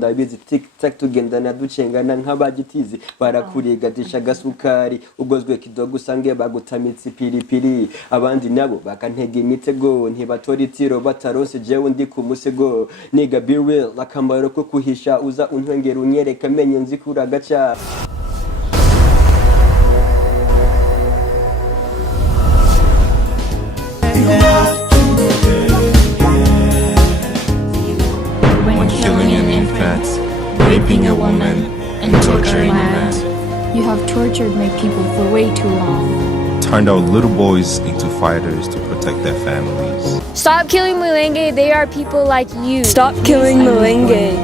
ndabizi tic-tac tugendana ducengana nk'abagitizi barakurigatisha agasukari ugozwe kidogo usange bagutamitse ipiripiri abandi nabo bakantega imitego ntibatora itiro batarose jewe ndi ku musego niga be real akamaro ko kuhisha uza untwengera unyereka menye nzikura gacha Raping a woman and torturing a man. You have tortured my people for way too long. Turned out little boys into fighters to protect their families. Stop killing Mulenge. They are people like you. Stop killing Mulenge.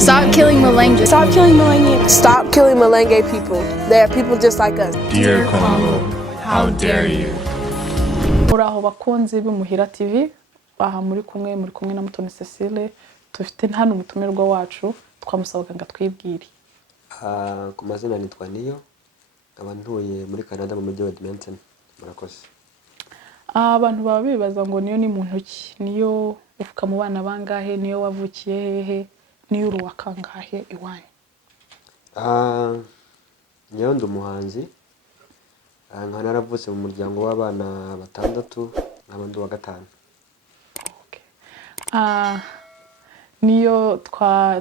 Stop killing Mulenge. Stop killing Mulenge. Stop killing Mulenge people. They are people just like us. Dear Congo, how dare you? Muraho bakunzi b'Umuhira TV, aha muri kumwe na Mutoni Cecile, tufite hano umutumirwa wacu twamusabaga ngo twibwire. Ku mazina nitwa Niyo, nkaba ntuye muri Canada mu mujyi wa Edmonton. Murakoze. Abantu baba bibaza ngo Niyo ni muntu ki? Niyo ufuka mu bana bangahe? Niyo wavukiye hehe? Niyo uru wakangahe iwanyu? Niyo ndi umuhanzi. Nkaba naravutse mu muryango w'abana batandatu, nkaba ndi wa gatanu. Okay. Niyo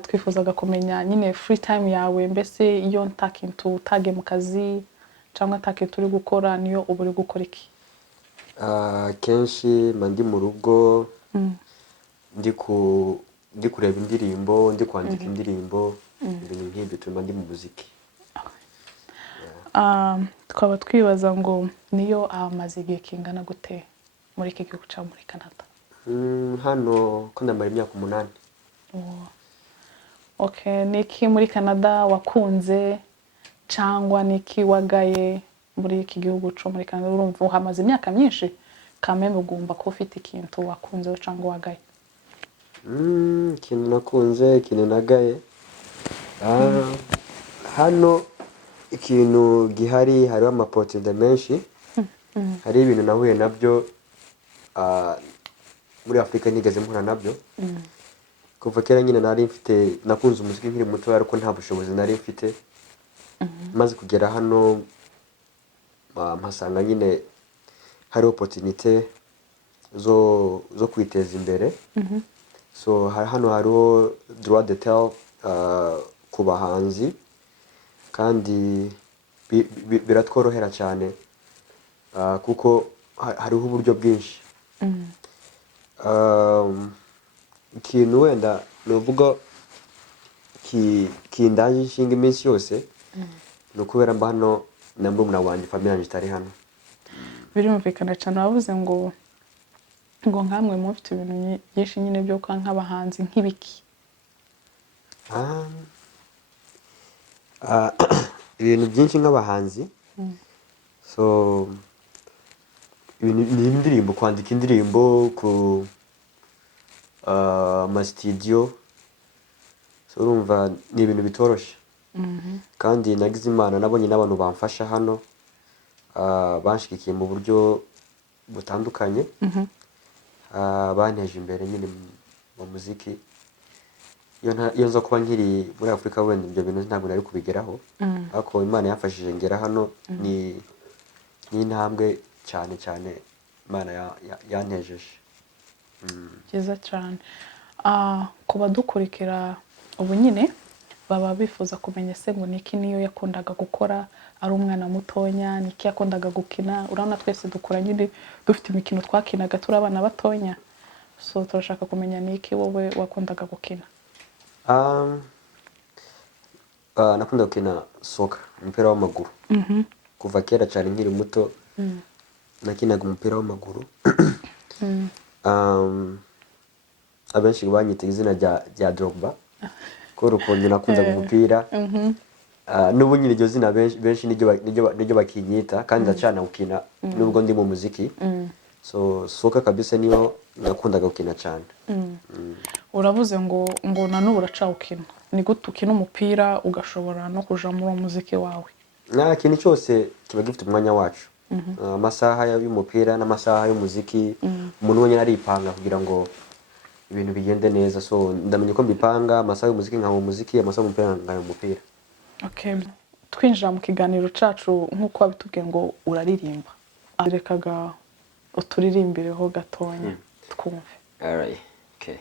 twifuzaga kumenya nyine free time yawe mbese iyo ntakintu utage mu kazi cyangwa ntakintu uri gukora Niyo uba uri gukora iki? Kenshi ndi mu rugo ndi kureba indirimbo, ndi kwandika indirimbo, ibintu nk'ibyo bituma ndi mu muziki. Twaba twibaza ngo Niyo amaze igihe kingana gute muri iki gihugu cya muri Canada? Hano ko ndamara imyaka 8. Okay, niki muri Canada wakunze cyangwa niki wagaye muri iki gihugu cyo muri Canada? Urumva uhamaze imyaka myinshi kameme ugomba ko ufite ikintu wakunze cyangwa wagaye. Ikintu nakunze, ikintu nagaye. Hano ikintu gihari hariho amaportide menshi. Hari ibintu nahuye nabyo muri Afrika nigeze mpura nabyo. Kuva kera nyine nari mfite nakunze umuziki nkiri muto ariko nta bushobozi nari mfite. Maze kugera hano mpasanga nyine hari opportunity zo kwiteza imbere. So hano hariho droit de tel ku bahanzi kandi biratworohera cyane kuko hariho uburyo bwinshi. Ikintu wenda nuvuga kindaje inshinga iminsi yose ni ukubera mba hano na murumuna wanjye famille yanjye itari hano. Birumvikana cyane wavuze ngo nkamwe mufite ibintu byinshi nyine byo kwa nk'abahanzi nk'ibiki? Ibintu byinshi nk'abahanzi. So indirimbo, kwandika indirimbo ku studio. So urumva ni ibintu bitoroshye. Kandi nagize Imana nabonye n'abantu bamfasha hano banshikiye mu buryo butandukanye. Banteje imbere nyine mu muziki. Iyo nza kuba nkiri muri Afrika wenda ibyo bintu ntabwo nari kubigeraho. Ariko Imana yafashije ngera hano ni intambwe cyane Imana yantejeje. Byiza cyane. Kuba dukurikira ubu nyine baba bifuza kumenya se ngo niki Niyo yakundaga gukora ari umwana mutonya, niki yakundaga gukina. Urabona twese dukora nyine dufite imikino twakinaga turi abana batonya. So turashaka kumenya niki wowe wakundaga gukina. Nakunda gukina soccer, umupira w'amaguru. Kuva kera cyane nkiri muto nakinaga umupira w'amaguru. Abenshi banyita izina rya Drogba ko urukundo nakundaga umupira. N'ubu nyine iryo zina benshi niryo bakinyita kandi ndacana gukina nubwo ndi mu muziki. So soccer kabisa niyo nakundaga gukina cyane. Uravuze ngo na n'ubu uracawukina. Ni gute ukina umupira ugashobora no kuja muri muziki wawe? Ikintu cyose kiba gifite umwanya wacu. Amasaha y'umupira n'amasaha y'umuziki umuntu wenyine aripanga kugira ngo ibintu bigende neza, so ndamenye ko mbipanga amasaha y'umuziki nka umuziki, amasaha y'umupira nka umupira. Okay, twinjira mu kiganiro cacu nk'uko wabitubwiye ngo uraririmba, rekaga uturirimbireho gatonya twumve. Alright, okay.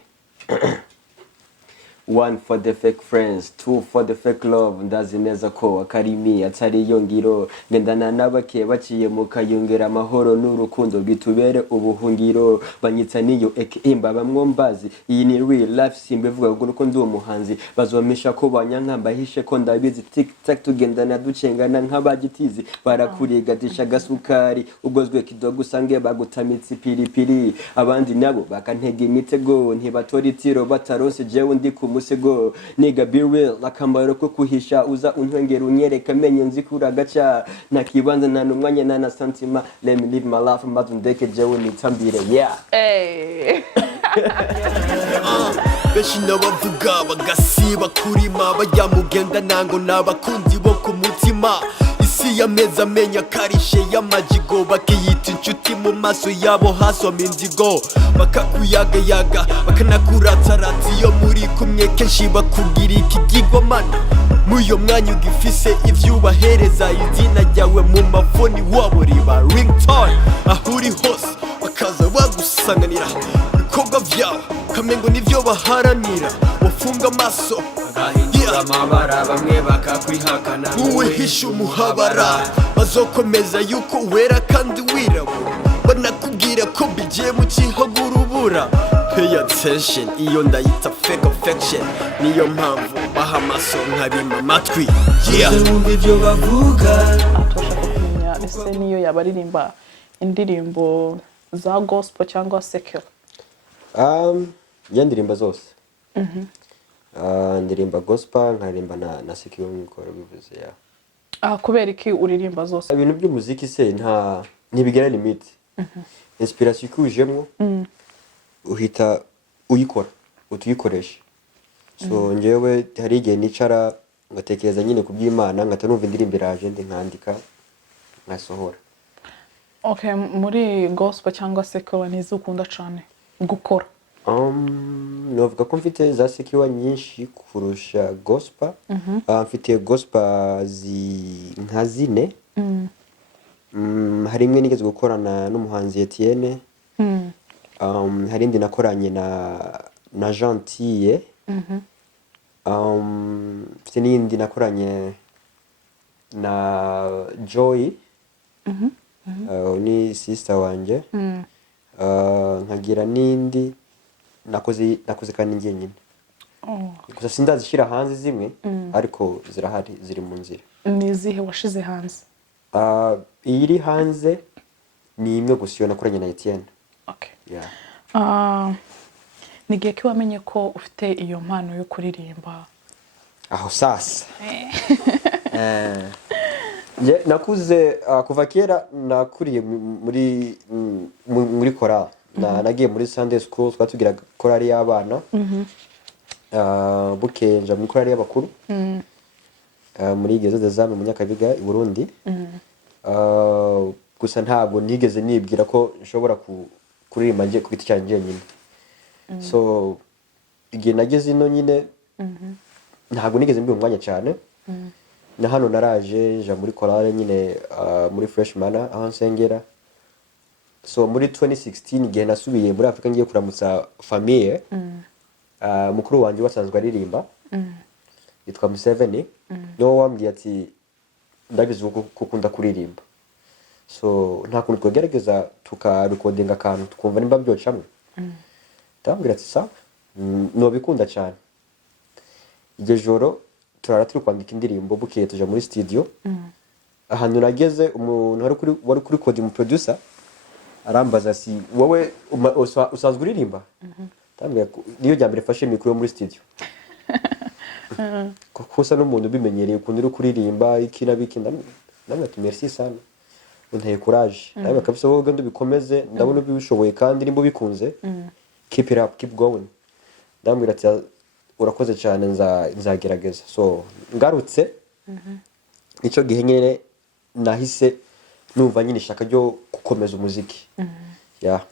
One for the fake friends, two for the fake love. Ndazi neza ko akarimi atari yo ngiro, ngendana n'abake baciye mu kayungera amahoro n'urukundo bitubere ubuhungiro. Banyitsa niyo ekimba bamwombazi, iyi ni real life simbivuga ngo ndi umuhanzi. Bazomisha ko banyanka mbahishe ko ndabizi, tic tac tugendana ducengana nk'abagitizi. Barakurigatisha gasukari, ugozwe kidogo usange bagutamitse piripiri. Abandi nabo bakantega imitego, ntibatora itiro bataronse jewe ndi ku musego. Nigga be real, akamaro ko kuhisha uza untwengera unyereka menye nzikura gacha. Nakibanza nta numwanya nta na santima, let me live my life mbazo ndeke jewe nitambire. Yeah. Hey. Benshi n'abavuga bagasiba kurima, bajya mugenda nango n'abakundi bo ku mutima. Isi yameza amenya karishe y'amajigo, bakiyita inshuti mu maso yabo hasoma inzigo. Bakakuyagayaga bakanakuratsaratsa, iyo muri kumwe kenshi bakubwira ikigigomana. Muyo mwanya ugifise ivyo ubahereza, izina ryawe mu mafoni wabo riba ringtone. Aho uri hose bakaza bagusanganira, ibikorwa vyawe kamengo nivyo baharanira. Wafunga amaso bagahindura amabara, bamwe bakakwihakana wowe hisha umuhabara. Bazokomeza yuko wera kandi wirabura, banakubwira ko bigiye mu kihagurubura. Pay attention, iyo ndayita fake affection, niyo mpamvu baha amaso nkabima amatwi. Ivyo bavuga Turashaka kumenya ese niyo yabaririmba indirimbo za gospel cyangwa secular? Yandirimba zose. Ndirimba gospel, nkaririmba na secular nko bivuze ya. Kubera iki uririmba zose? Ibintu by'umuziki se ntibigera limit. Inspiration ikujemwo uhita uyikora, utuyikoresha. So njyewe hari igihe nicara ngatekereza nyine ku by'Imana, ngatanumva indirimbo iraje ndi nkandika ngasohora. Okay, muri gospel cyangwa secular nizo ukunda cyane gukora? Novuga ko mfite za secular nyinshi kurusha gospel. Mfite gospel nka zine. Hari imwe nigeze gukorana n'umuhanzi Etienne. Hari indi nakoranye na Gentille. Mfite n'indi nakoranye na Joy. Ni sister wanje. Nkagira n'indi nakoze kandi njyenyine. Gusa sindazishira hanze zimwe, ariko zirahari, ziri mu nzira. Ni izihe washize hanze? Iri hanze ni imwe gusa iyo nakoranye na Etienne. Okay. Yeah. Ni igihe ki wamenye ko ufite iyo mpano yo kuririmba? Aho sasa. Nakuze kuva kera, nakuriye muri chorale. Nagiye muri Sunday school, twatugira chorale y'abana. Bukenja muri chorale y'abakuru. Muri Gezo de Zame mu Nyakabiga i Burundi. Gusa ntabwo nigeze nibwira ko nshobora kuririmba ngiye ku giti cyanjye nyine. So igihe nageze ino nyine ntabwo nigeze mbi umwanya cyane. Na hano naraje nja muri chorale nyine muri freshman aho nsengera. So muri 2016 igihe nasubiye muri Afrika ngiye kuramutsa famille, mukuru wanje wasanzwe aririmba, yitwa Museveni. Niwe wambwiye ati ndabizi uko ukunda kuririmba, so nta kuntu twagerageza tukarecordinga akantu tukumva nimba byocamwe. Ndambwira ati sa nobikunda cyane. Iryo joro turara turi kwandika indirimbo, bukeye tuja muri studio. Ahantu nageze umuntu wari kuri code mu producer arambaza si wowe usanzwe uririmba? Ndambwira niyo jya mbere fashe mikro muri studio. Kuko usa n'umuntu ubimenyereye ukuntu uri kuririmba iki ndamwira ati merci sana, unteye courage. Nawe kabisa wowe gando bikomeze, ndabona ubishoboye kandi nimba bikunze, keep it up, keep going. Ndambwira ati urakoze cyane, nzagerageza. So ngarutse nicyo gihe nyine nahise numva nyine ishaka ryo gukomeza umuziki. Yeah.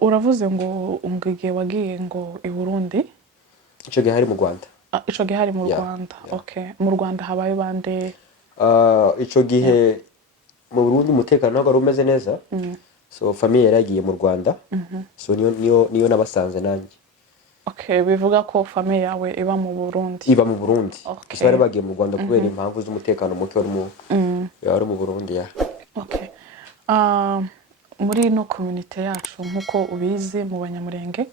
uravuze ngo igihe wagiye ngo i Burundi ico gihe hari mu Rwanda ico gihe hari mu Yeah, Rwanda yeah. okay mu Rwanda habaye bande ico gihe mu Burundi umutekano ntabwo wari umeze neza so famille yaragiye mu Rwanda so niyo nabasanze nanjye okay bivuga ko famille yawe iba mu Burundi iba mu Burundi Okay. gusa bari bagiye mu Rwanda kubera impamvu z'umutekano muke wari mu Burundi ya okay muri no community yacu nkuko ubizi mu Banyamulenge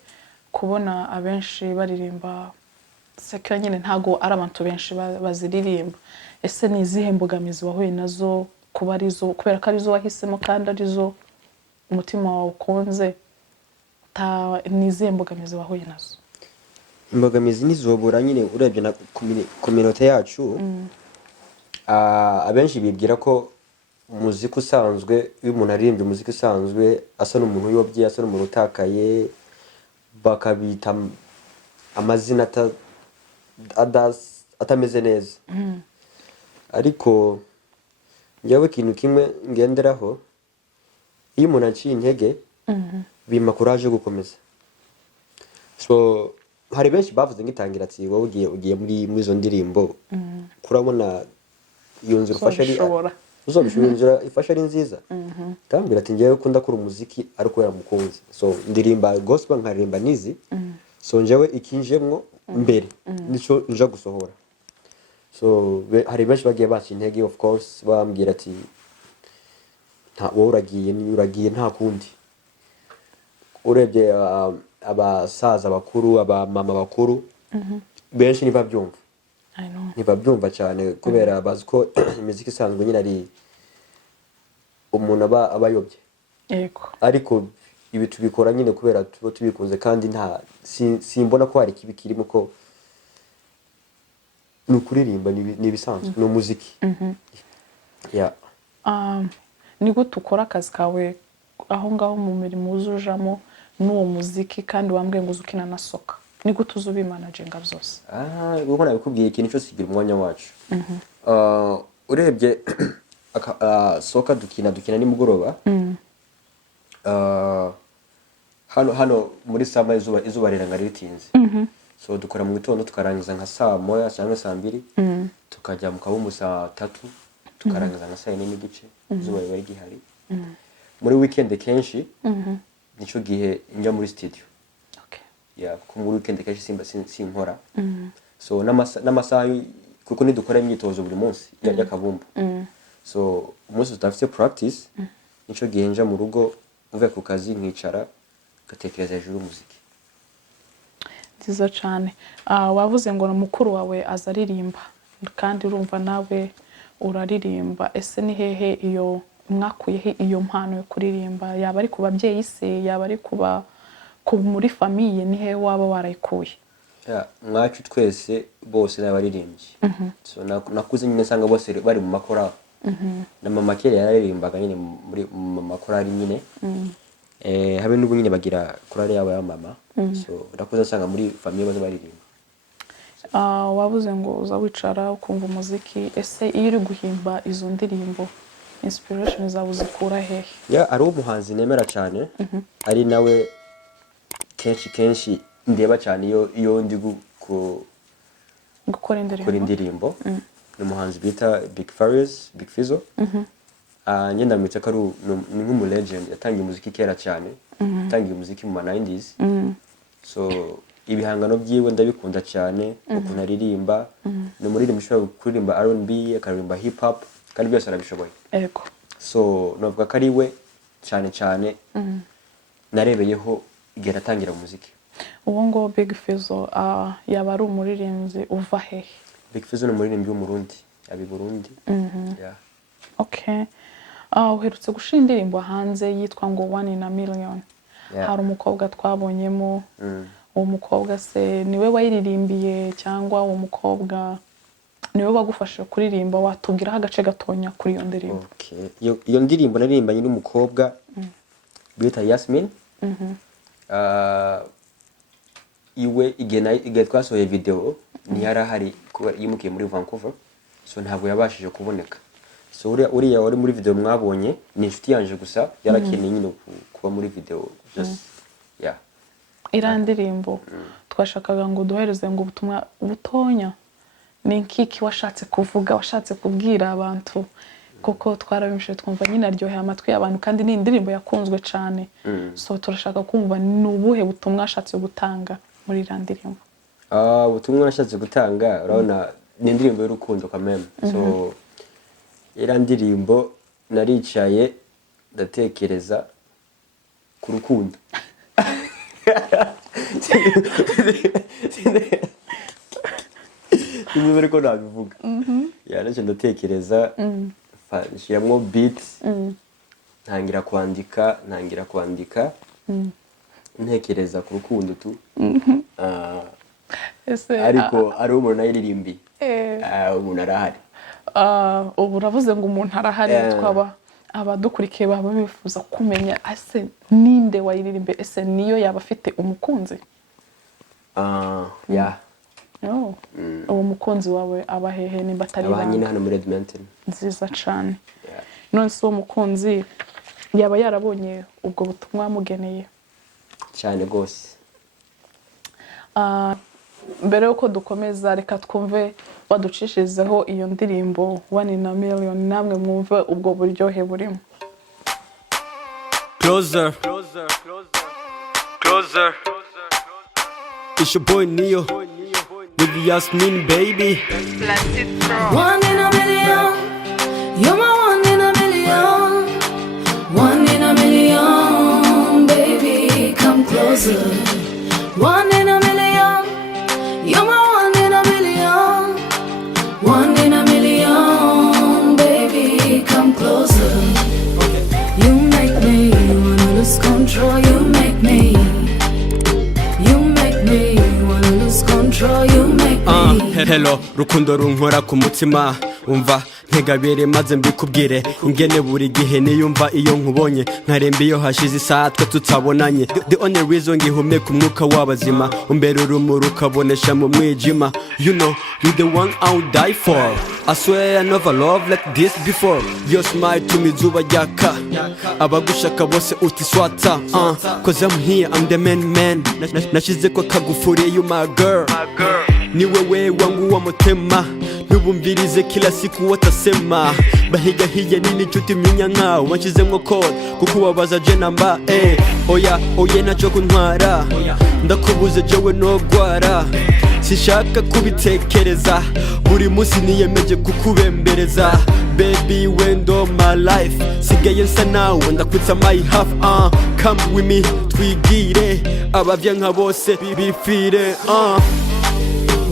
kubona abenshi baririmba seka nyine ntago ari abantu benshi baziririmba ese ni izihe mbogamizi wahuye nazo kuba arizo kubera ko arizo wahisemo kandi arizo umutima wawe ukunze ni izihe mbogamizi wahuye nazo imbogamizi nizobura nyine urebye na community yacu abenshi bibwira ko umuziki usanzwe iyo umuntu aririmbye umuziki usanzwe asa n'umuntu uyobye asa n'umuntu utakaye bakabita amazina atameze neza ariko njyewe ikintu kimwe ngenderaho iyo umuntu aciye intege bima courage yo gukomeza so hari benshi bavuze ngitangira ati wowe ugiye muri izo ndirimbo kurabona iyo nzira ufasha ari uzobishobora inzira ifasha ari nziza tambira ati njyewe ukunda kuri umuziki ari kubera mukunzi so ndirimba gospel nkaririmba nizi so njyewe ikinjemwo mbere nico nja gusohora so hari benshi bagiye baca intege of course bambwira ati wowe uragiye nta kundi urebye abasaza bakuru abamama bakuru benshi ntibabyumva ntibabyumva cyane kubera bazi ko imiziki isanzwe nyine ari umuntu aba ayobye yego ariko ibi tubikora nyine kubera tuba tubikunze kandi nta simbona ko hari ikibi kirimo ko ni ukuririmba ni ibisanzwe ni umuziki ni gute ukora akazi kawe aho ngaho mu mirimo uzujamo n'uwo muziki kandi wambwiye ngo uzukina na soka ni gute uzubimanaginga byose ubwo nabikubwiye ikintu cyose kigira umwanya wacu urebye soka dukina nimugoroba hano muri sama izuba riranga ritinze so dukora mu gitondo tukarangiza nka saa moya cyangwa saa mbiri tukajya mu kabumbu saa tatu tukarangiza nka saa yine n'igice izuba riba rigihari muri weekend kenshi nicyo gihe njya muri studio kuko muri weekend kenshi sinkora so n'amasaha kuko nidukora imyitozo buri munsi y'akabumbu so umunsi tutafite practice nicyo gihe nja mu rugo uvuye ku kazi nkicara gatekereza hejuru y'umuziki nziza cyane wavuze ngo mukuru wawe aza aririmba kandi urumva nawe uraririmba ese ni hehe iyo mwakuyeho iyo mpano yo kuririmba yaba ari ku babyeyi se yaba ari muri famiye ni hehe waba warayikuye mwacu twese bose n'abaririmbyi so nakuze nyine nsanga bose bari mu makorali na mama kera yaririmbaga nyine mu makorali nyine habe n'ubu nyine bagira korali yabo ya mama so nakuze nsanga muri famiye bose baririmba wabuze ngo uza wicara ukumva umuziki ese iyo uri guhimba izo ndirimbo inspiration zawe uzikura hehe ari umuhanzi nemera cyane ari nawe kenshi ndeba cyane iyo ndi gukora indirimbo ni umuhanzi bita Big Fizzo ngenda mwita ko ni nk'umu legend yatangiye umuziki kera cyane yatangiye umuziki mu 90s so ibihangano byiwe ndabikunda cyane ukuntu aririmba ni umuririmbi ushobora kuririmba R&B akaririmba hip hop kandi byose arabishoboye yego so navuga ko ari we cyane narebeyeho igihe natangira umuziki uwo ngo Big Fizzo yaba ari umuririmbyi uva hehe Big Fizzo ni umuririmbyi w'umurundi abi Burundi okay uherutse gushira indirimbo hanze yitwa ngo One in a Million hari umukobwa twabonyemo uwo mukobwa se niwe wayiririmbiye cyangwa uwo mukobwa niwe wagufashe kuririmba watubwiraho agace gatonya kuri iyo ndirimbo iyo ndirimbo naririmbanye n'umukobwa bita Yasmin iwe igihe twasohoye video ntiyari ahari kuba yimukiye muri Vancouver so ntabwo yabashije kuboneka so uriya wari muri video mwabonye ni inshuti yanje gusa yarakeneye nyine kuba muri video just yeah irandirimbo twashakaga ngo duhereze ngo ubutumwa butonya ni nkiki washatse kuvuga washatse kubwira abantu kuko twarabimshe twumva nyine aryoheye amatwi y'abantu kandi ni indirimbo yakunzwe cyane so turashaka kumva nubuhe butumwa washatse gutanga muri irandirimbo ubutumwa nashatse gutanga urabona ni indirimbo y'urukundo kameme so irandirimbo naricaye ndatekereza ku rukundo Sinzi ko nabivuga yaraje ndatekereza nshyiramo beats ntangira kwandika ntekereza ku rukundo tu ariko ari umuntu ayiririmbiye umuntu arahari ubu uravuze ngo umuntu arahari twaba abadukurikiye baba bifuza kumenya ese ninde wayiririmbe ese niyo yaba afite umukunzi uwo mukunzi wawe abahehe nimba atari banga nyine hano muri Edmonton nziza cyane none se uwo mukunzi yaba yarabonye ubwo butumwa mugeneye cyane rwose mbere yuko dukomeza reka twumve baducishizeho iyo ndirimbo 1 in a million namwe mwumve ubwo buryohe burimo Closer It's your boy Neo with Yasmin baby 1 in a million you're my 1 in a million 1 in a million baby come closer 1 in a million you're my 1 in a million 1 in a million baby come closer you make me wanna lose control you make me wanna lose control you make me hello rukundo runkora ku mutima umva ntegabere maze mbikubwire ingene buri gihe niyumva iyo nkubonye nkaremba iyo hashize isaha twe tutabonanye the only reason ngihumeka umwuka w'abazima umbere urumuri ukabonesha mu mwijima you know you the one I would die for I swear I never loved like this before your smile to me zuba ryaka abagushaka bose utiswata cause I'm here I'm the man nashize kwa kagufuri you my girl ni wewe wangu wa mutema ntubumvirize kila siku watasema bahiga hiya nini nshuti myinya nkawe wanshizemwo code kuko ubabaza je namba oya naco kuntwara ndakubuze jewe nogwara sishaka kubitekereza buri munsi niyemeje kukubembereza baby wendo my life sigaye nsa nawe ndakwitsa my half come with me twigire abavya nka bose bifire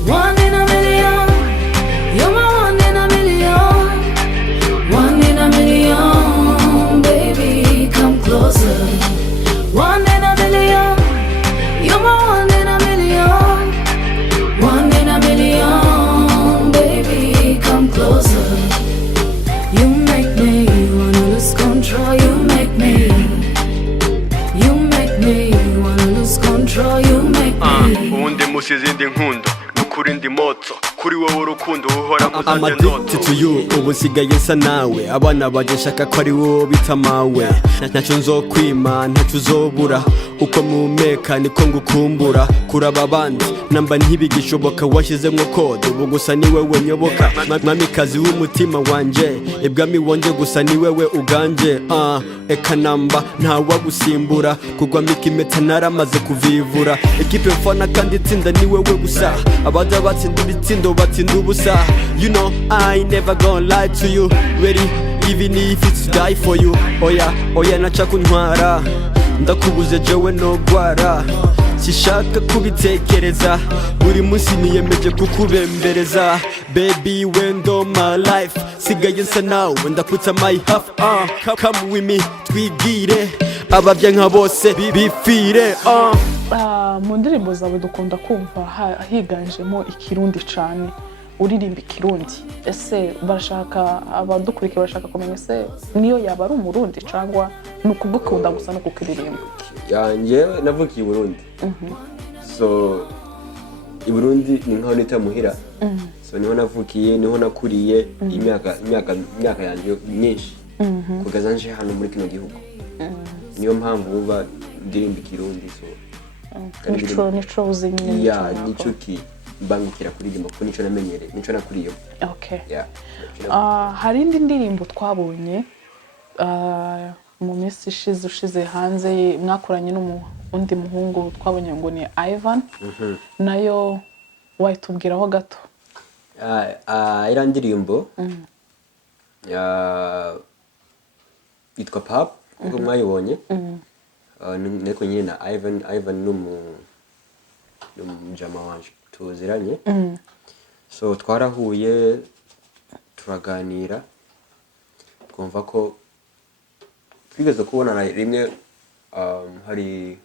1 in a million you're my 1 in a million 1 in a million baby come closer 1 in a million you're my 1 in a million 1 in a million baby come closer you make me wanna lose control you make me wanna lose control you make me ubundi musize indi nkundo nukuri ndi moto kuri wowe urukundo uhora muzanye ndoto I'm addicted to you ubu nsigaye nsa nawe abana baje nshaka ko ari wowe bitamawe ntacyo nzokwima ntacyo uzobura uko mumeka niko ngukumbura kuraba abandi namba ntibigishoboka washyizemwo code ubu gusa ni wewe nyoboka mwamikazi w'umutima wanje ibwami wonje gusa ni wewe uganje eka namba ntawagusimbura kugwa mikimeta naramaze kuvivura ekipe mfana kandi itsinda ni wewe gusa abaza batsinda ibitsindo batsinda ubusa you know I never gonna lie to you ready even if it's die for you oya naca kuntwara ndakubuze jewe nogwara sishaka kubitekereza buri munsi niyemeje kukubembereza baby wendo my life sigaye nsa nawe ndakwitsa my half come with me twigire abavya nka bose bifire mu ndirimbo zawe dukunda kumva higanjemo ikirundi cyane uririmba ikirundi ese barashaka abadukurikiye barashaka kumenya ese niyo yaba ari umurundi cyangwa nukugukunda gusa no kukiririmba yanjye navukiye i Burundi so i Burundi ni nkaho nita muhira so niho navukiye niho nakuriye imyaka yanjye myinshi kugeza nje hano muri kino gihugu niyo mpamvu buba ndirimba ikirundi so nico uzinyine ya nico ki mbangukira kuririmba kuko nico namenyereye nico nakuriye. Okay. Hari indi ndirimbo twabonye mu minsi ishize hanze mwakoranye n'undi muhungu twabonye ngo ni Ivan nayo wayitubwiraho gato. Ira ndirimbo yitwa Pop kuko mwayibonye niko nyine na Ivan n'umujama wanje tuziranye so twarahuye turaganira twumva ko twigeze kubonana rimwe hari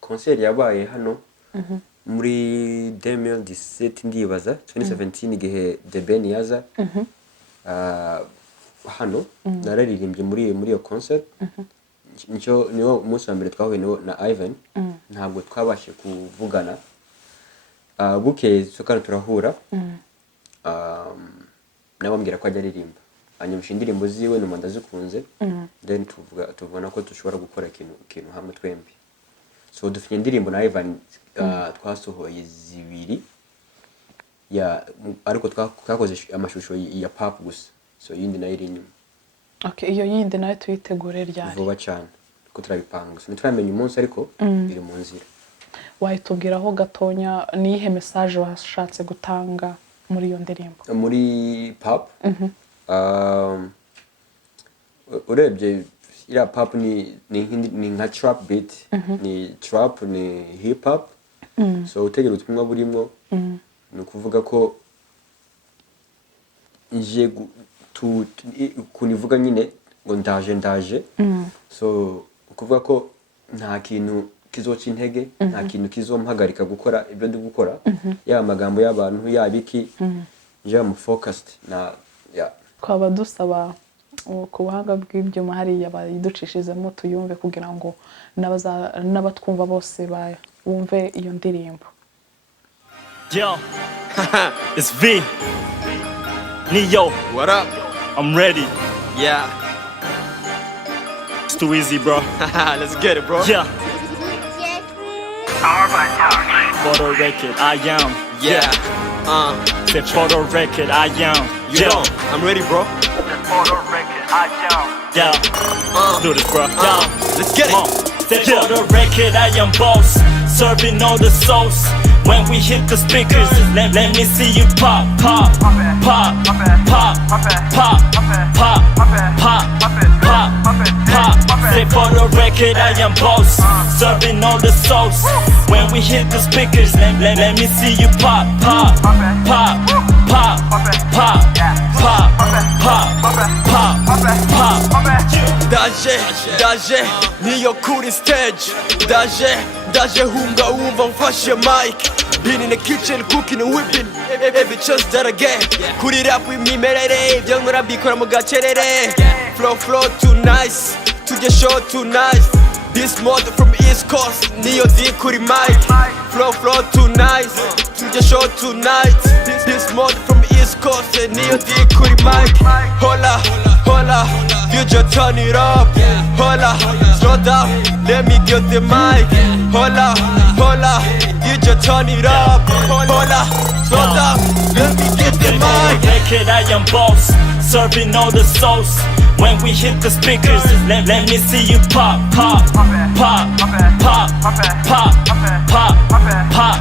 concert yabaye hano muri 2017 ndibaza 2017 igihe The Ben yaza hano nararirimbye muri iyo concert niyo umunsi wa mbere twahuye na Ivan ntabwo twabashe kuvugana bukeye tukana turahura nabambwira ko ajya aririmba anyumvisha indirimbo ziwe numva ndazikunze then tuvugana ko dushobora gukora ikintu hamwe twembi so dufite indirimbo na Ivan twasohoye zibiri ariko twakoze amashusho ya Pop gusa so yindi nayo iri inyuma. Okay, iyo yindi nayo tuyitegure ryari vuba cyane ko turabipanga so ntituramenya umunsi ariko biri mu nzira. Wayitubwiraho gatonya nihe message washatse gutanga muri iyo ndirimbo muri Pop? Urebye ira Pop ni nka trap beat ni trap ni hip hop so utegera ubutumwa burimo ni ukuvuga ko nje kunivuga nyine ngo ndaje so ukuvuga ko nta kintu kizoca intege nta kintu kizompagarika gukora ibyo ndi gukora ya magambo y'abantu yabiki nje mu focused na twaba dusaba ku buhanga bw'ibyuma hariya bayiducishizemo tuyumve kugira ngo n'abatwumva bose bumve iyo ndirimbo. Yo, it's V. Neo. What up? I'm ready. Yeah. It's too easy, bro. Let's get it, bro. Yeah. For the record, I am. Yeah. Say for the record, I am. You know, I'm ready, bro. For the record, I am. Yeah. Let's do this, bro. Let's get it. Say for the record, I am boss. Serving all the sauce. When we hit the speakers, let me see you pop, pop, pop, pop, pop, pop, pop, pop, pop. Say for the record, I am boss. Serving all the sauce. When we hit the speakers, let me see you pop, pop, pop, pop, pop, pop, pop, pop. Daje, niyo kuri stage. Daje hunga wumva mfashe mic. Been in the kitchen cooking and whipping every chance that I get. Kuri rap w'imimerere ibyo nkora mbikora mu gacerere. Flow too nice, tujye show too nice. This mother from East Coast, niyo di kuri mic. Flow too nice, tujye show too nice. This mother from East Coast, niyo di kuri mic. Hola, you just turn it up. Hola, slow down, let me get the mic. Hola, you just turn it up. Hola, slow down, let me get the mic. Record, I am boss, serving all the sauce. When we hit the speakers, let me see you pop, pop, pop, pop, pop, pop, pop, pop.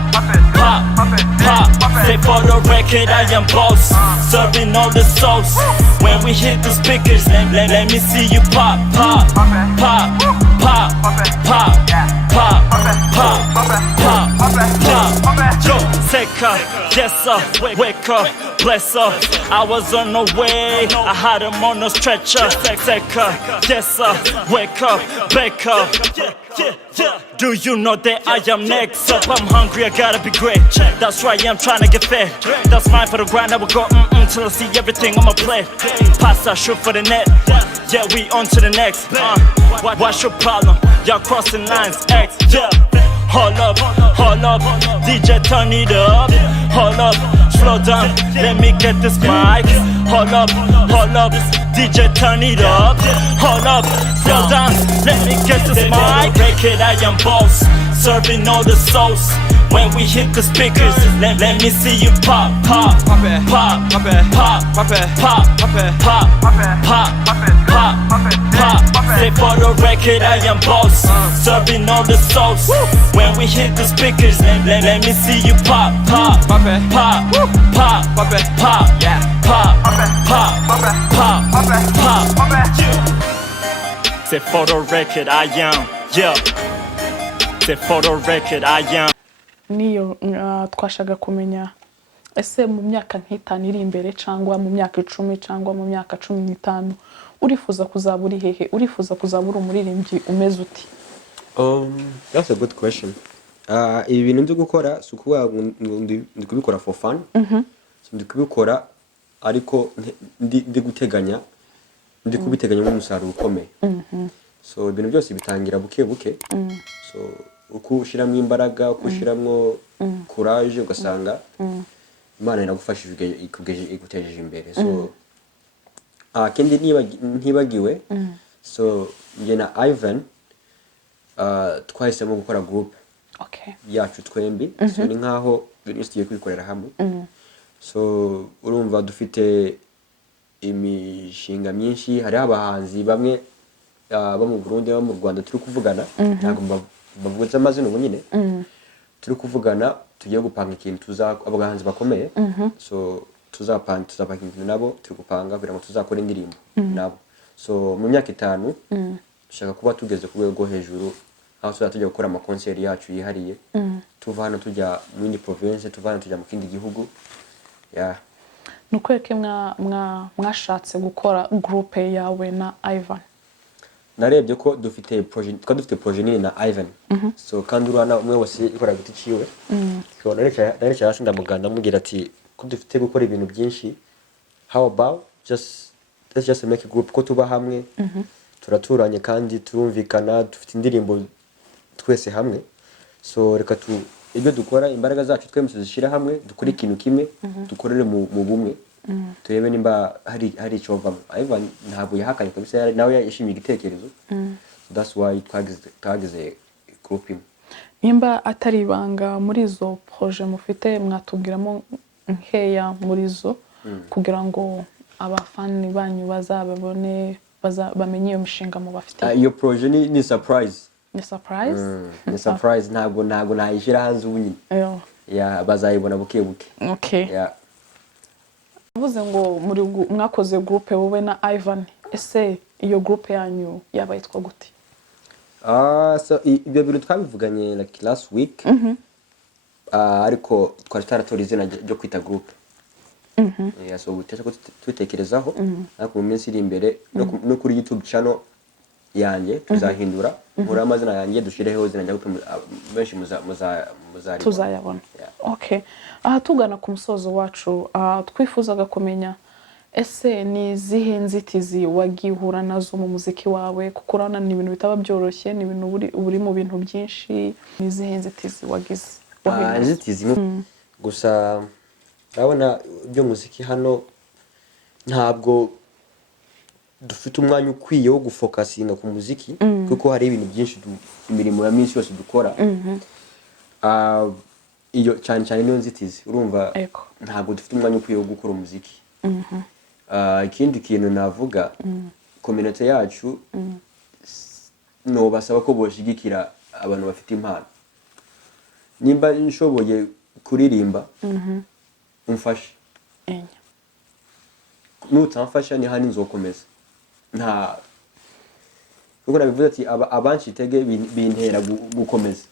Say for the record, I am boss, serving all the sauce. When we hit the speakers, let me see you pop, pop, pop, pop, pop, pop, pop. Yo, take up, yes sir, wake up, bless up. I was on the way, I had him on a stretcher. Take up, yes sir, wake up, bake up. Do you know that I am next up? I'm hungry, I gotta be great. That's right, I'm trying to get fed. That's mine for the grind, I will go till I see everything on my plate. Pass, I shoot for the net. Yeah, we on to the next. What's your problem? Y'all crossing lines, X, yeah. hold up, DJ turn it up. Hold up, slow down, let me get this mic. Hold up, DJ turn it up. Hold up, slow down, let me get this mic. Record, I am boss, serving all the sauce. When we hit the speakers, let me see you pop, pop, pop, pop, pop, pop, pop, pop, pop. Say for the record, I am boss, serving all the sauce. When we hit the speakers, let me see you pop, pop, pop, pop, pop, pop, pop, yeah, pop, pop, pop, pop. Say for the record, I am, yeah. Say for the record, I am. niyo twashaka kumenya ese mu myaka nk'itanu iri imbere cyangwa mu myaka 10 cyangwa mu myaka 15 urifuza kuzaba uri hehe urifuza kuzaba uri umuririmbyi umeze uti That's a good question. Ibi bintu byo gukora sukuwa ndi kubikora for fun. Ndi kubikora ariko ndi guteganya ndi kubiteganya mu musaruro ukomeye. So ibintu byose bitangira buke buke. So uko ushiramwo imbaraga uko ushiramwo courage ugasanga Imana iragufashije igutejeje imbere. So kendi ntibagiwe so nge na Ivan twahisemo gukora group yacu twembi. So ni nkaho tugiye kwikorera hamwe. So urumva dufite imishinga myinshi hari abahanzi bamwe bo mu Burundi bo mu Rwanda turi kuvugana ntabwo bavuze amazina ubu nyine turi kuvugana tugiye gupanga ikintu abahanzi bakomeye. So tuzapanga ikintu nabo turi gupanga kugira ngo tuzakore indirimbo nabo. So mu myaka 5 dushaka kuba tugeze ku rwego hejuru aho tuzajya gukora ama concert yacu yihariye tuva hano tujya mu yindi province tuva hano tujya mu kindi gihugu. nukweke mwashatse gukora group yawe na Ivan? Narebye ko dufite projet nini na Ivan. So kandi urana umwe wose ikora giti ciwe. So narecha hasi ndamuganda mugira ati ko dufite gukora ibintu byinshi, how about let's just make a group ko tuba hamwe turaturanye kandi turumvikana dufite indirimbo twese hamwe. So reka ibyo dukora imbaraga zacu twemwe tuzishira hamwe dukora ikintu kimwe dukorere mu bumwe turebe nimba hari icovamo. Ivan ntabwo yahakanye kabisa nawe yashimiye igitekerezo. That's why twagize group imwe. Nimba atari ibanga muri izo projet mufite mwatubwiramo nkeya muri zo kugira ngo abafani banyu bazababone bamenye iyo mishinga mu bafite. Iyo projet ni surprise. Ni surprise? Ni surprise ntabwo nayishira hanze ubu nyine. Yeah, bazayibona buke buke. Okay. Yeah. Uvuze ngo muri mwakoze group wowe na Ivan, ese iyo group yanyu yabayitwa gute? So ibyo bintu twabivuganye like last week. Ariko twari taratora izina ryo kwita group. Yeah, so tutashaka twitekerezaho ariko mu minsi iri imbere no kuri YouTube channel yanjye tuzahindura muri amazina yanjye dushireho izina rya group benshi muzari tuzayabona. Okay. Tugana ku musozo wacu twifuzaga kumenya ese ni zihe nzitizi wagihura nazo mu muziki wawe kuko urana ni ibintu bitaba byoroshye ni ibintu uri mu bintu byinshi ni zihe nzitizi wagize? Nzitizi gusa urabona ibyo muziki hano ntabwo dufite umwanya ukwiye wo gufokasinga ku muziki kuko hari ibintu byinshi imirimo ya minsi yose dukora. Iyo cyane niyo nzitizi urumva ntabwo dufite umwanya ukwiye wo gukora umuziki. Ikindi kintu navuga community yacu no basaba ko boshigikira abantu bafite impano. Nimba nshoboye kuririmba umfashe nutamfasha ni hani nzokomeza nta kuko nabivuze ati abanshitege bintera gukomeza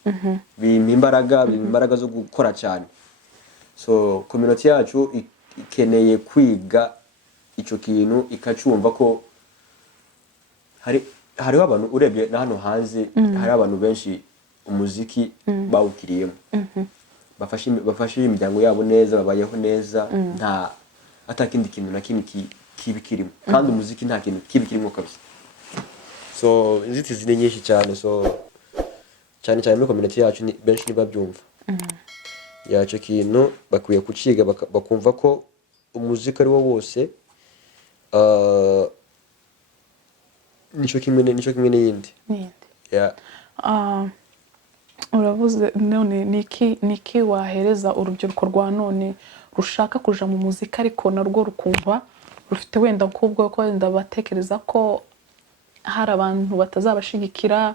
imbaraga zo gukora cyane. So community yacu ikeneye kwiga ico kintu ikacumva ko hariho abantu urebye na hano hanze hari abantu benshi umuziki bawukiriyemo bafashe imiryango yabo neza babayeho neza nta atakindi kintu na kimwe kibikirimo kandi umuziki nta kintu kibikirimo kabisa. So inzitizi ni nyinshi cyane. So cyane cyane muri community yacu benshi ntibabyumva icyo kintu bakwiye kuciga bakumva ko umuziki ari wo wose nicyo kimwe n'iyindi. Uravuze none niki wahereza urubyiruko rwa none rushaka kuja mu muziki ariko narwo rukumva rufite wenda nk'ubwo ko wenda batekereza ko hari abantu batazabashigikira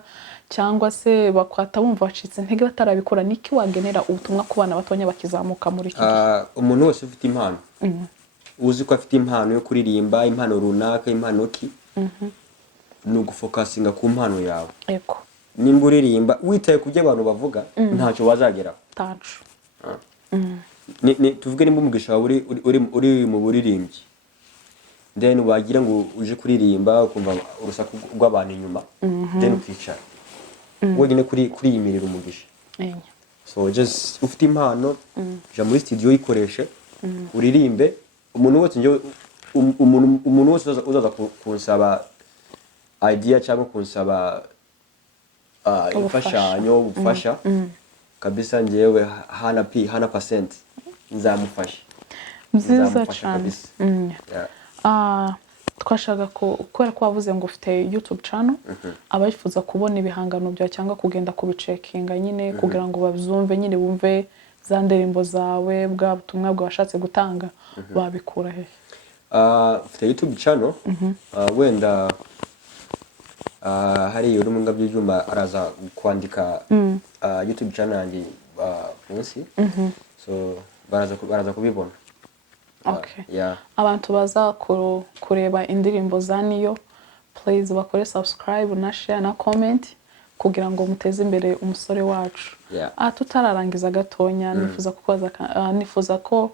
cyangwa se bakwata bumva bacitse intege batarabikora, niki wagenera ubutumwa ku bana batonya bakizamuka muri iki gihe? Umuntu wese ufite impano uzi ko afite impano yo kuririmba, impano runaka, impano ki ni ugufokasinga ku mpano yawe. Yego. Nimba uririmba witaye ku byo abantu bavuga ntacyo wazageraho. Tacu. Tuvuge nimba umugisha wawe uri mu buririmbyi, then wagira ngo uje kuririmba ukumva urusaku rw'abantu inyuma, then ukicara wonyine kuriyimirira umugisha. So just ufite impano ja muri studio yikoreshe uririmbe. Umuntu wese uzaza kunsaba idea cyangwa kunsaba imfashanyo ubufasha kabisa, njyewe 100% nzamufasha. Nziza cyane. Twashaka kubera ko wavuze ngo ufite YouTube channel, abayifuza kubona ibihangano bya cyangwa kugenda kubicekinga nyine kugira ngo babyumve nyine bumve za ndirimbo zawe, bwa butumwa bwashatse gutanga, babikura he? Ufite YouTube channel, wenda hari uri mu ngabyo byuma araza kwandika YouTube channel yanjye munsi, so baraza kubibona. Okay. Abantu baza kureba indirimbo za Niyo, please bakore subscribe na share na comment kugira ngo muteze imbere umusore wacu. Tutararangiza gatonya nifuza ko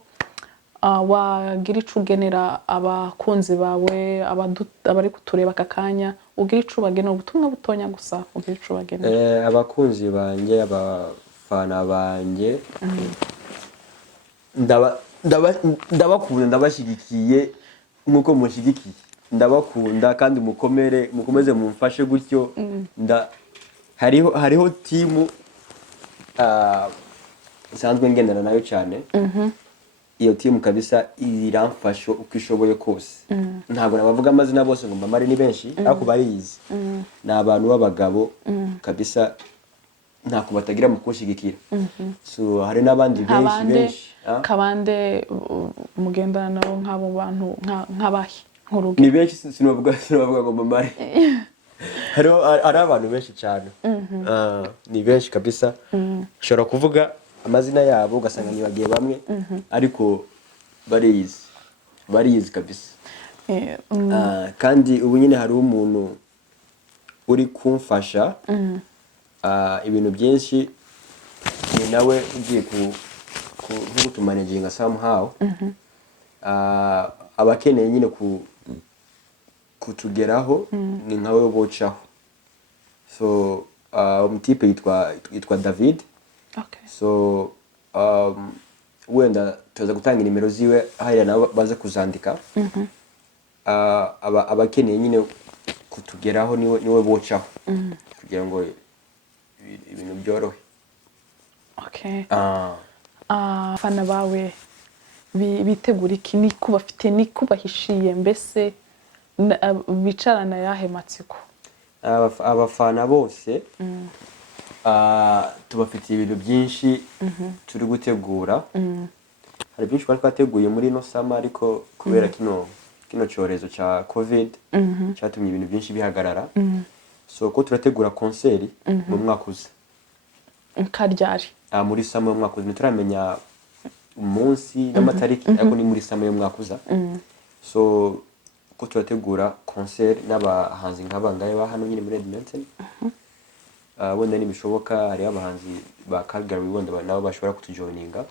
wagira ico ugenera abakunzi bawe abari kutureba kakanya, ugira ico bagenera ubutumwa butonya gusa, ugira ico bagenera abakunzi banje, abafana banje, ndabakunda, ndabashyigikiye nkuko mushigikiye, ndabakunda kandi mukomeze mumfashe gutyo. Hariho timu nsanzwe ngendana nayo cyane. Iyo timu kabisa iramfasha uko ishoboye kose. Ntabwo nabavuga amazina bose ngo mbamare ni benshi, ariko barizi ni abantu b'abagabo kabisa, ntako batagira mu kushigikira. So hari n'abandi benshi Kabande mugendana nabo nk'abo bantu nk'abahi nk'uruge ni benshi, sinovuga ngo mbamare. Hari abantu benshi cyane, ni benshi kabisa. Ushobora kuvuga amazina yabo ugasanga nibagiye bamwe, ariko barizi kabisa. Kandi ubu nyine hari umuntu uri kumfasha ibintu byinshi, ni nawe ugiye kutumanaginga somehow. Abakeneye nyine kutugeraho ni nkawe bocaho. So umutipe yitwa David. So wenda tuza gutanga nimero ziwe hariya nabo baze kuzandika. Abakeneye nyine kutugeraho niwe bocaho kugira ngo ibintu byorohe. Fana bawe bitegura iki, niko bafite, niko bahishiye, mbese bicarana yahe matsiko? Abafana bose tubafitiye ibintu byinshi turi gutegura. Hari byinshi twateguye muri no sama, ariko kubera kino cyorezo cya covid cyatumye ibintu byinshi bihagarara. So ko turategura konseri mu mwaka uza. Karyari? Muri sama y'umwaka uza, ntituramenya umunsi n'amatariki, ariko ni muri sama y'umwaka uza. So ko turategura konseri n'abahanzi nk'abangaye ba hano nyine muri Edmonton. Wenda nibishoboka hari abahanzi ba Calgary wenda nabo bashobora kutujoininga.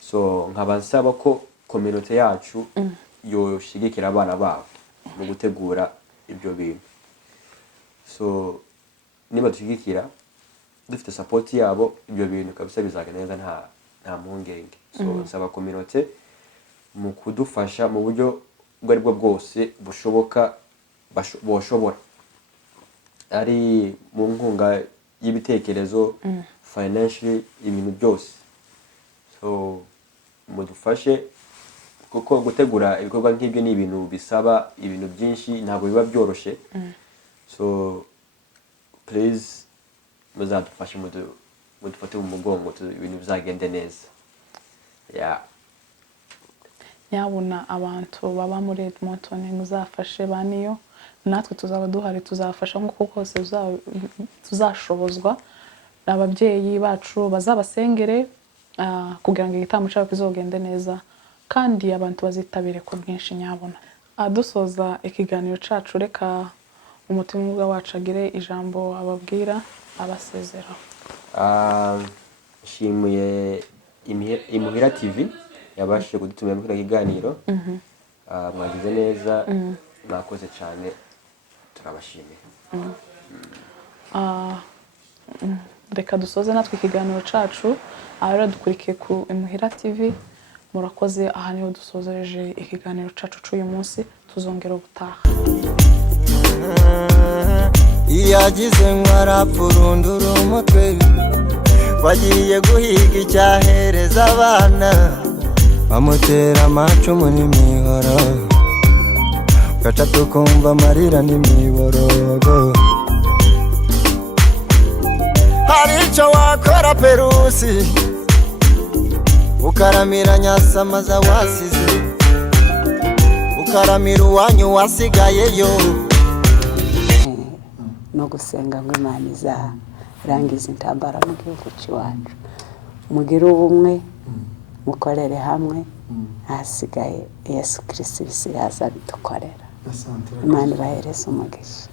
So nk'abansaba ko community yacu yoshigikira abana babo mu gutegura ibyo bintu. So niba tushigikira dufite support yabo, ibyo bintu kabisa bizagenda neza, nta mpungenge. So nsaba community mu kudufasha mu buryo ubwo aribwo bwose bushoboka boshobora, ari mu nkunga y'ibitekerezo financially ibintu byose so mudufashe kuko gutegura ibikorwa nk'ibyo ni ibintu bisaba ibintu byinshi ntabwo biba byoroshye so please muzadufashe mudufate mu mugongo ibintu bizagende neza nyabona abantu baba muri Edmonton muzafashe baniyo natwe tuzaba duhari tuzafasha nk'uko kose tuzashobozwa ababyeyi bacu bazabasengere kugira ngo igitambo cyabo kizogende neza kandi abantu bazitabire ku bwinshi nyabona dusoza ikiganiro cacu reka umutima wacu agire ijambo ababwira abasezera nshimiye Imuhira TV yabashije kudutumira muri kiganiro mwagize neza mwakoze cyane turabashimiye reka dusoze natwe ikiganiro cacu ahera dukurikiye ku Imuhira TV murakoze aha niho dusozereje ikiganiro cacu cy'uyu munsi tuzongera ubutaha iyagize nkwarapfurundura umutwe wagiye guhiga icyahereza abana bamutera amacumu n'imihoro gaca tukumva amarira n'imiborogo hari icyo wakora perusi ukaramira nyasamaza wasize ukaramira uwanyu wasigayeyo no gusenga ngo Imana izarangiza intambara mu gihugu cyacu mugire ubumwe mukorere hamwe hasigaye Yesu Kristo bisigaza bidukorera Imana ibahereze umugisha